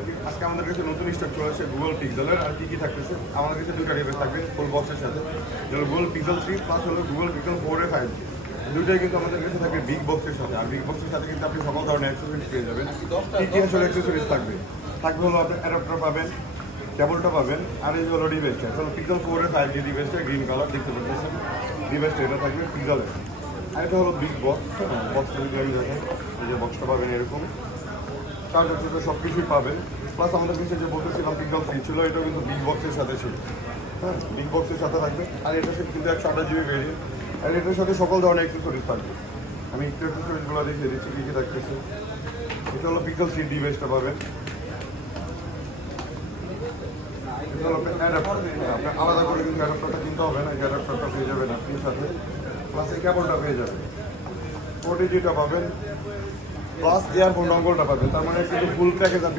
সবাইকে। আজকে আমাদের কাছে নতুন স্টক চলে আসছে গুগল পিক্সেলের। আর কি থাকতেছে আমাদের কাছে দুইটা ডিভাইস থাকবে ফুল বক্সের সাথে, যেগুলো গুগল পিক্সেল 3 প্লাস হলো গুগল পিক্সেল 4 এর 5G। দুইটাই কিন্তু আমাদের কাছে থাকবে বিগ বক্সের সাথে। আর বিগ বক্সের সাথে কিন্তু আপনি সকল ধরনের অ্যাক্সেসরিজ পেয়ে যাবেন। কি আসলে অ্যাক্সেসরিজ থাকবে হলো আপনি অ্যাডাপ্টার পাবেন, কেবলটা পাবেন, আর এই হলো ডিভাইসটা। আসলে পিক্সেল 4 এর 5G ডিভাইসটা গ্রিন কালার দেখতে পাচ্ছেন। ডিভাইসটা এটা থাকবে পিক্সেলের। আর এটা হলো বিগ বক্স, বক্সটা যদি আমি দেখেন, এই যে বক্সটা পাবেন এরকম, চার্জার টার্জার সব কিছুই পাবেন। প্লাস আমাদের কাছে যে বলতেছিলাম পিক্সেল 3 ছিল, এটাও কিন্তু বিগ বক্সের সাথে ছিল। হ্যাঁ, বিগ বক্সের সাথে থাকবে। আর এটার সাথে কিন্তু 128 জিবি ভেরিয়েন্ট। আর এটার সাথে সকল ধরনের অ্যাক্সেসরিজ থাকবে। আমি একটু অ্যাক্সেসরিজগুলো দেখিয়ে দিচ্ছি কী কী থাকতেছে। এটা হলো পিক্সেল 3 ডিভাইসটা পাবেন। এটা হলো অ্যাডাপ্টার, আপনার আলাদা করে কিন্তু অ্যাডাপ্টারটা কিনতে হবে না, এই অ্যাডাপ্টারটা পেয়ে যাবেন আপনি সাথে। প্লাস এই কেবলটা পেয়ে যাবেন, ওটিজিটা পাবেন, প্লাস ইয়ারফোন ডঙ্গলটা পাবেন। তার মানে কিন্তু ফুল প্যাকেজ আপনি